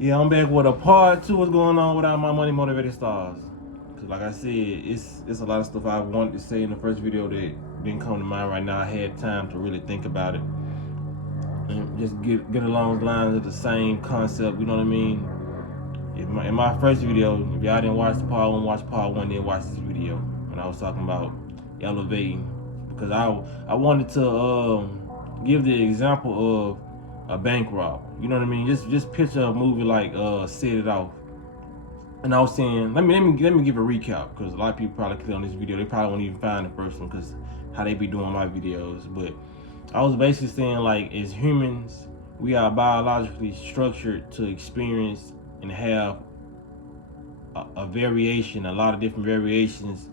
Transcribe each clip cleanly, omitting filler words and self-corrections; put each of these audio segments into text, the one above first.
Yeah, I'm back with a part 2. What's going on with all my money motivated stars? Cause like I said, it's a lot of stuff I wanted to say in the first video that didn't come to mind right now. I had time to really think about it and just get along the lines of the same concept. You know what I mean? In my first video, if y'all didn't watch the part 1, watch part 1, then watch this video when I was talking about elevating. Because I wanted to give the example of a bank robber. You know what I mean? Just picture a movie like Set It Off. And I was saying, let me give a recap, because a lot of people probably click on this video, they probably won't even find the first one because how they be doing my videos. But I was basically saying, like, as humans, we are biologically structured to experience and have a variation, a lot of different variations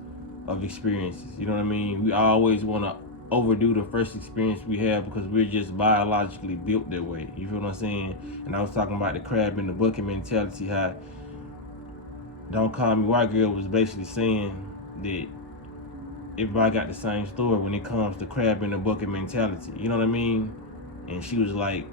of experiences. You know what I mean? We always want to overdo the first experience we have because we're just biologically built that way. You feel what I'm saying? And I was talking about the crab in the bucket mentality, how Don't Call Me White Girl was basically saying that everybody got the same story when it comes to crab in the bucket mentality. You know what I mean? And she was like,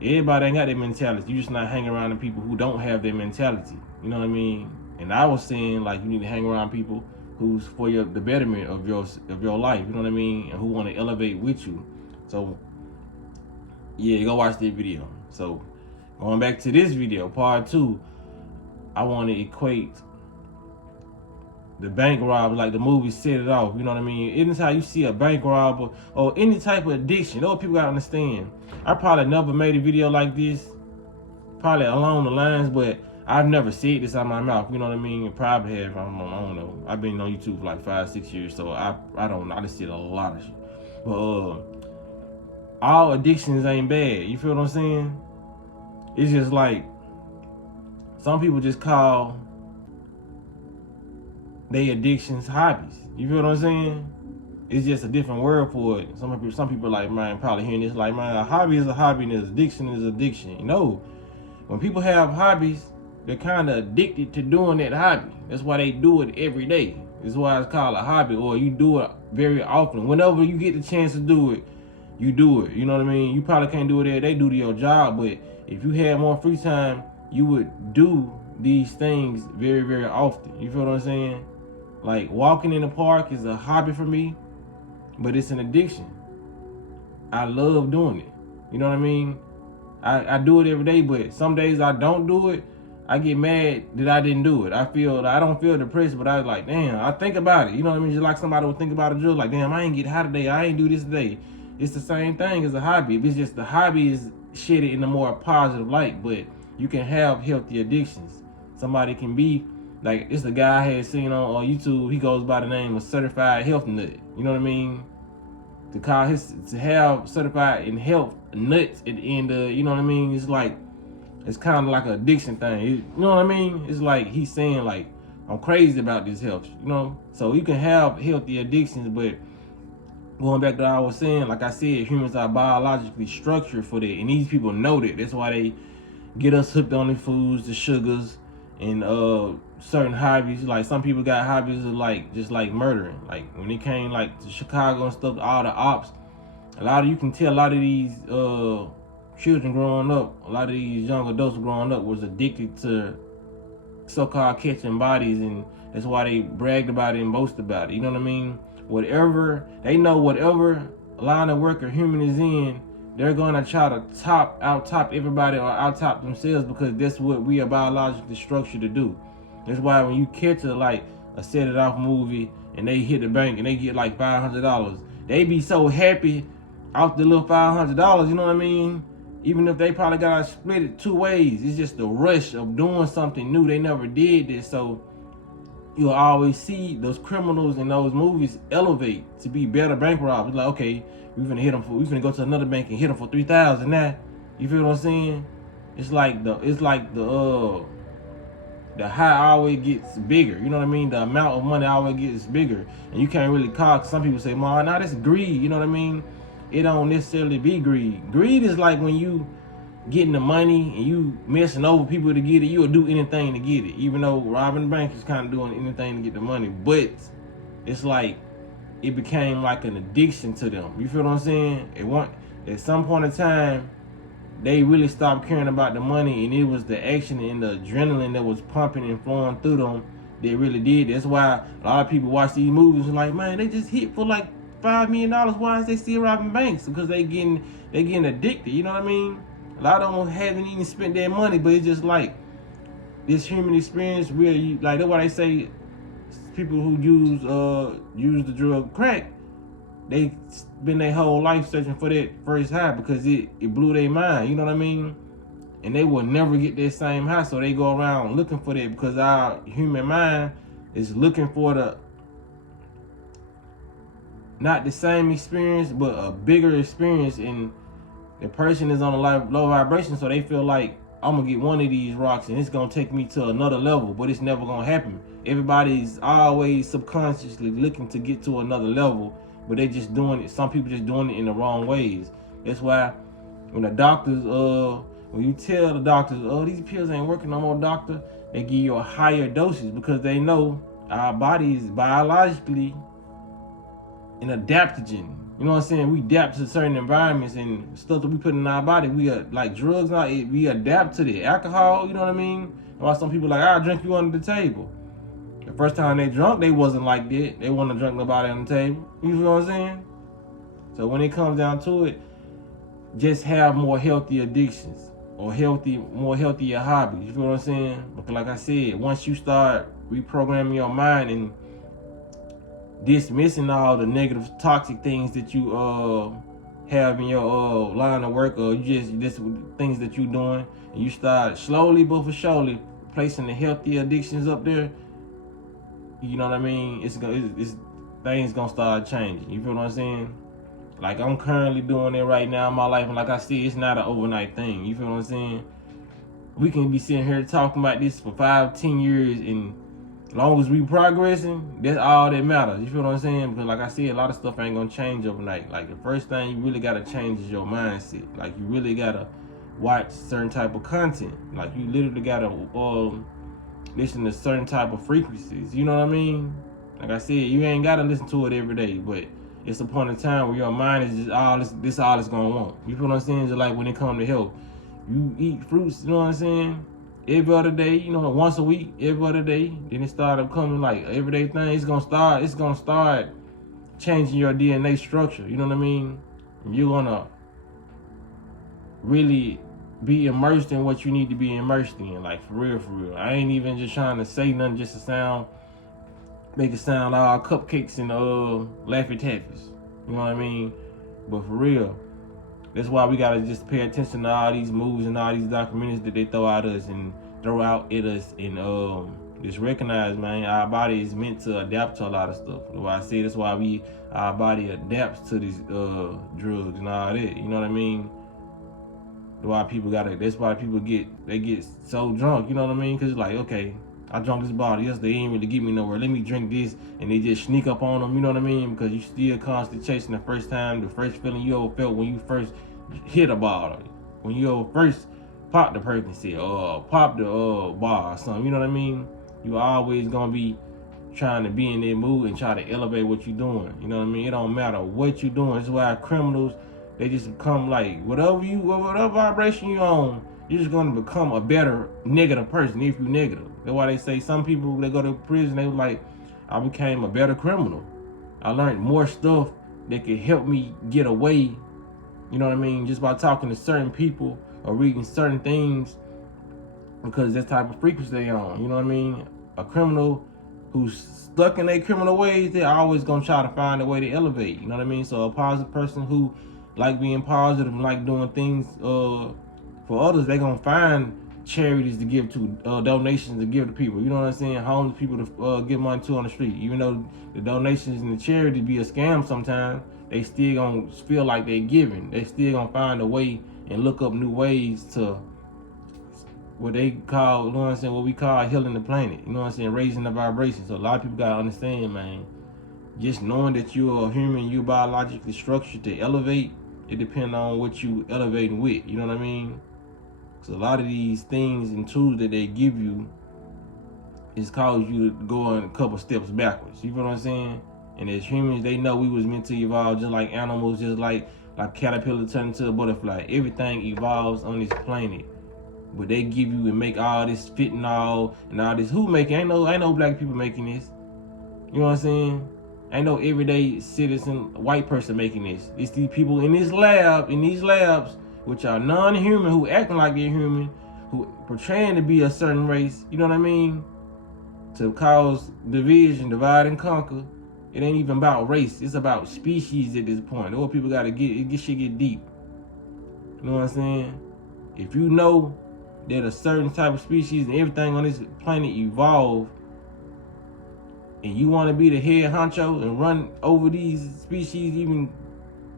everybody ain't got that mentality. You just not hang around the people who don't have that mentality. You know what I mean? And I was saying, like, you need to hang around people who's for the betterment of your life. You know what I mean? And who want to elevate with you. So yeah, go watch that video. So going back to this video, part 2, I want to equate the bank robber like the movie Set It Off. You know what I mean? Anytime you see a bank robber or any type of addiction, those people gotta understand. I probably never made a video like this, probably along the lines, but I've never said this out of my mouth. You know what I mean? Probably have. I don't know. I've been on YouTube for like 5-6 years, so I don't know. I just said a lot of shit. But all addictions ain't bad. You feel what I'm saying? It's just like some people just call they addictions hobbies. You feel what I'm saying? It's just a different word for it. Some people like, man, probably hearing this like, man, a hobby is a hobby and addiction is addiction. You know, when people have hobbies, they're kind of addicted to doing that hobby. That's why they do it every day. That's why it's called a hobby, or you do it very often. Whenever you get the chance to do it, you do it. You know what I mean? You probably can't do it every day due to your job, but if you had more free time, you would do these things very, very often. You feel what I'm saying? Like walking in the park is a hobby for me, but it's an addiction. I love doing it. You know what I mean? I do it every day, but some days I don't do it. I get mad that I didn't do it. I don't feel depressed, but I was like, damn, I think about it. You know what I mean? Just like somebody would think about a drill, like, damn, I ain't get high today. I ain't do this today. It's the same thing as a hobby. It's just the hobby is shit in a more positive light, but you can have healthy addictions. Somebody can be like, it's a guy I had seen on YouTube. He goes by the name of Certified Health Nut. You know what I mean? To have certified in health nuts at the end of, you know what I mean? It's like, it's kind of like an addiction thing. You know what I mean? It's like he's saying, like, I'm crazy about this health, you know? So you can have healthy addictions, but going back to what I was saying, like I said, humans are biologically structured for that, and these people know that. That's why they get us hooked on the foods, the sugars, and certain hobbies. Like some people got hobbies of like just like murdering. Like when it came like to Chicago and stuff, all the ops, you can tell a lot of these children growing up, a lot of these young adults growing up was addicted to so-called catching bodies, and that's why they bragged about it and boasted about it. You know what I mean? Whatever line of work a human is in, they're gonna try to out-top everybody or out-top themselves, because that's what we are biologically structured to do. That's why when you catch a Set It Off movie and they hit the bank and they get like $500, they be so happy off the little $500, you know what I mean? Even if they probably gotta split it 2 ways, it's just the rush of doing something new. They never did this, so you'll always see those criminals in those movies elevate to be better bank robbers. Like, okay, we're gonna go to another bank and hit them for 3,000 now. You feel what I'm saying? It's like the high always gets bigger. You know what I mean? The amount of money always gets bigger, and you can't really call. Some people say, "Man, now that's greed." You know what I mean? It don't necessarily be greed. Greed is like when you getting the money and you messing over people to get it. You'll do anything to get it, even though robbing the bank is kind of doing anything to get the money. But it's like it became like an addiction to them. You feel what I'm saying? At some point in time, they really stopped caring about the money, and it was the action and the adrenaline that was pumping and flowing through them that really did. That's why a lot of people watch these movies and like, man, they just hit for like $5 million. Why is they still robbing banks? Because they getting addicted. You know what I mean? A lot of them haven't even spent their money, but it's just like this human experience where you like. That's why they say people who use the drug crack, they spend their whole life searching for that first high because it blew their mind. You know what I mean? And they will never get that same high, so they go around looking for that because our human mind is looking for not the same experience, but a bigger experience. And the person is on a low vibration, so they feel like, I'm gonna get one of these rocks and it's gonna take me to another level, but it's never gonna happen. Everybody's always subconsciously looking to get to another level, but they just doing it. Some people just doing it in the wrong ways. That's why when the doctors, when you tell the doctors, these pills ain't working no more, doctor, they give you a higher dosage because they know our body is biologically an adaptogen. You know what I'm saying? We adapt to certain environments and stuff that we put in our body. We are like drugs now. We adapt to the alcohol. You know what I mean? Why some people like, I'll drink you under the table. The first time they drunk, they wasn't like that. They wasn't drunk nobody on the table. You know what I'm saying? So when it comes down to it, just have more healthy addictions or more healthier hobbies. You know what I'm saying? Because like I said, once you start reprogramming your mind and dismissing all the negative, toxic things that you have in your line of work, or you just things that you're doing, and you start slowly but for surely placing the healthy addictions up there, you know what I mean? It's things gonna start changing. You feel what I'm saying? Like I'm currently doing it right now in my life, and like I said, it's not an overnight thing. You feel what I'm saying? We can be sitting here talking about this for 5-10 years, and as long as we progressing, that's all that matters. You feel what I'm saying? Because like I said, a lot of stuff ain't gonna change overnight. Like the first thing you really gotta change is your mindset. Like you really gotta watch certain type of content. Like you literally gotta listen to certain type of frequencies. You know what I mean? Like I said, you ain't gotta listen to it every day, but it's a point in time where your mind is just all it's gonna want. You feel what I'm saying? Just like when it comes to health, you eat fruits. You know what I'm saying? Every other day, you know, once a week, every other day. Then it started becoming like everyday thing. It's gonna start changing your DNA structure. You know what I mean? You're gonna really be immersed in what you need to be immersed in, like for real, for real. I ain't even just trying to say nothing just to make it sound like all cupcakes and Laffy Taffies. You know what I mean? But for real, that's why we gotta just pay attention to all these movies and all these documentaries that they throw at us and just recognize, man, our body is meant to adapt to a lot of stuff. That's why our body adapts to these drugs and all that. You know what I mean? That's why people get so drunk. You know what I mean? Because it's like, okay, I drank this bottle yesterday, it ain't really get me nowhere. Let me drink this, and they just sneak up on them. You know what I mean? Because you still constantly chasing the first feeling you ever felt when you first hit a bottle, when you ever first popped the Percocet or popped the bar or something. You know what I mean? You always gonna be trying to be in that mood and try to elevate what you're doing. You know what I mean? It don't matter what you're doing. That's why criminals, they just become like whatever vibration you on, you're just gonna become a better negative person if you negative. That's why they say some people, they go to prison, they like, I became a better criminal. I learned more stuff that could help me get away, you know what I mean, just by talking to certain people or reading certain things, because that's type of frequency they on. You know what I mean? A criminal who's stuck in their criminal ways, they're always gonna try to find a way to elevate. You know what I mean? So a positive person who like being positive and like doing things for others, they gonna find charities to give to, donations to give to people. You know what I'm saying? Homeless people to give money to on the street. Even though the donations and the charity be a scam sometimes, they still gonna feel like they're giving. They still gonna find a way and look up new ways to what they call, you know what I'm saying, what we call healing the planet. You know what I'm saying? Raising the vibration. So a lot of people gotta understand, man, just knowing that you're a human, you're biologically structured to elevate, it depends on what you elevating with. You know what I mean? So a lot of these things and tools that they give you is cause you to go in a couple steps backwards. You feel what I'm saying? And as humans, they know we was meant to evolve just like animals, just like like caterpillar turn into a butterfly. Everything evolves on this planet. But they give you and make all this fentanyl and all this. Who making? Ain't no black people making this. You know what I'm saying? Ain't no everyday citizen white person making this. It's these people in these labs, which are non-human, who acting like they're human, who portraying to be a certain race. You know what I mean? To cause division, divide and conquer. It ain't even about race. It's about species at this point. All people gotta get shit get deep. You know what I'm saying? If you know that a certain type of species and everything on this planet evolve, and you want to be the head honcho and run over these species, even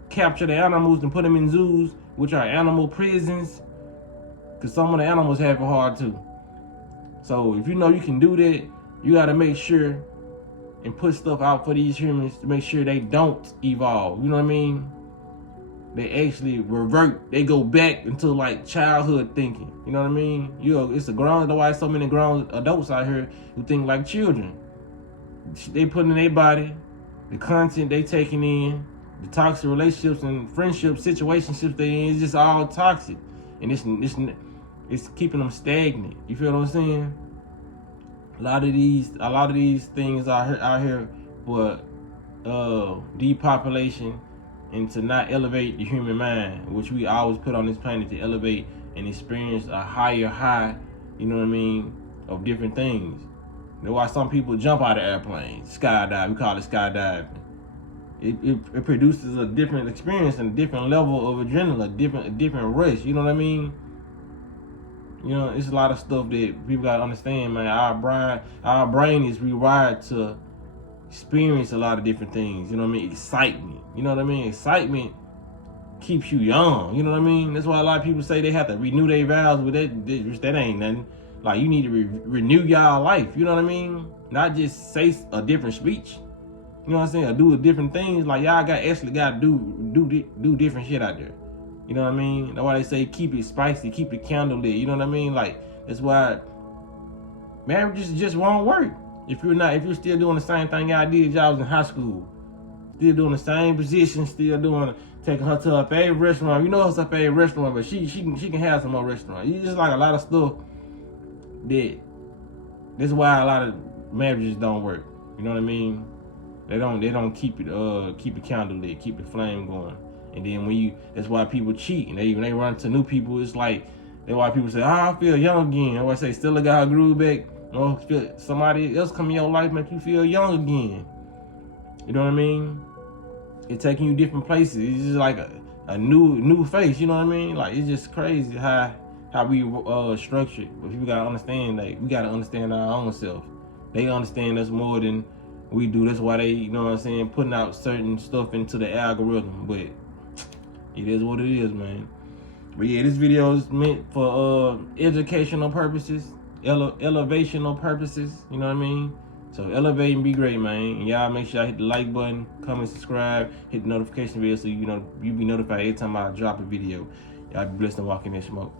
capture the animals and put them in zoos, which are animal prisons, because some of the animals have it hard too. So if you know you can do that, you got to make sure and put stuff out for these humans to make sure they don't evolve. You know what I mean? They actually revert. They go back into like childhood thinking. You know what I mean? It's a grown. That's why so many grown adults out here who think like children. They put in their body, the content they taking in, the toxic relationships and friendships, situationships they in. It's just all toxic, and it's keeping them stagnant. You feel what I'm saying? A lot of these things out here for depopulation and to not elevate the human mind, which we always put on this planet to elevate and experience a higher high, you know what I mean, of different things. You know why some people jump out of airplanes, skydive, we call it skydiving. It produces a different experience and a different level of adrenaline, a different rush, you know what I mean? You know, it's a lot of stuff that people gotta understand, man. Our brain is rewired to experience a lot of different things, you know what I mean? Excitement, you know what I mean? Excitement keeps you young, you know what I mean? That's why a lot of people say they have to renew their vows, but that ain't nothing. Like, you need to renew y'all life, you know what I mean? Not just say a different speech, you know what I'm saying? Or do different things. Like, y'all got to do different shit out there. You know what I mean? That's why they say keep it spicy, keep the candle lit. You know what I mean? Like, that's why marriages just won't work. If you're still doing the same thing y'all did, y'all was in high school. Still doing the same position, taking her to her favorite restaurant. You know it's her favorite restaurant, but she can have some more restaurant. You just like a lot of stuff that's why a lot of marriages don't work. You know what I mean? They don't keep the candle lit, keep the flame going. And then that's why people cheat, and when they run to new people, it's like, that's why people say, I feel young again. Or I say, still a guy grew back. Or somebody else come in your life make you feel young again. You know what I mean? It's taking you different places. It's just like a new face. You know what I mean? Like, it's just crazy how we structure it. But people gotta understand, like, we gotta understand our own self. They understand us more than we do. That's why they, you know what I'm saying, putting out certain stuff into the algorithm. But it is what it is, man. But yeah, this video is meant for educational purposes, elevational purposes. You know what I mean? So elevate and be great, man. And y'all make sure y'all hit the like button, comment, subscribe, hit the notification bell so you be notified every time I drop a video. Y'all be blessed and walk in that smoke.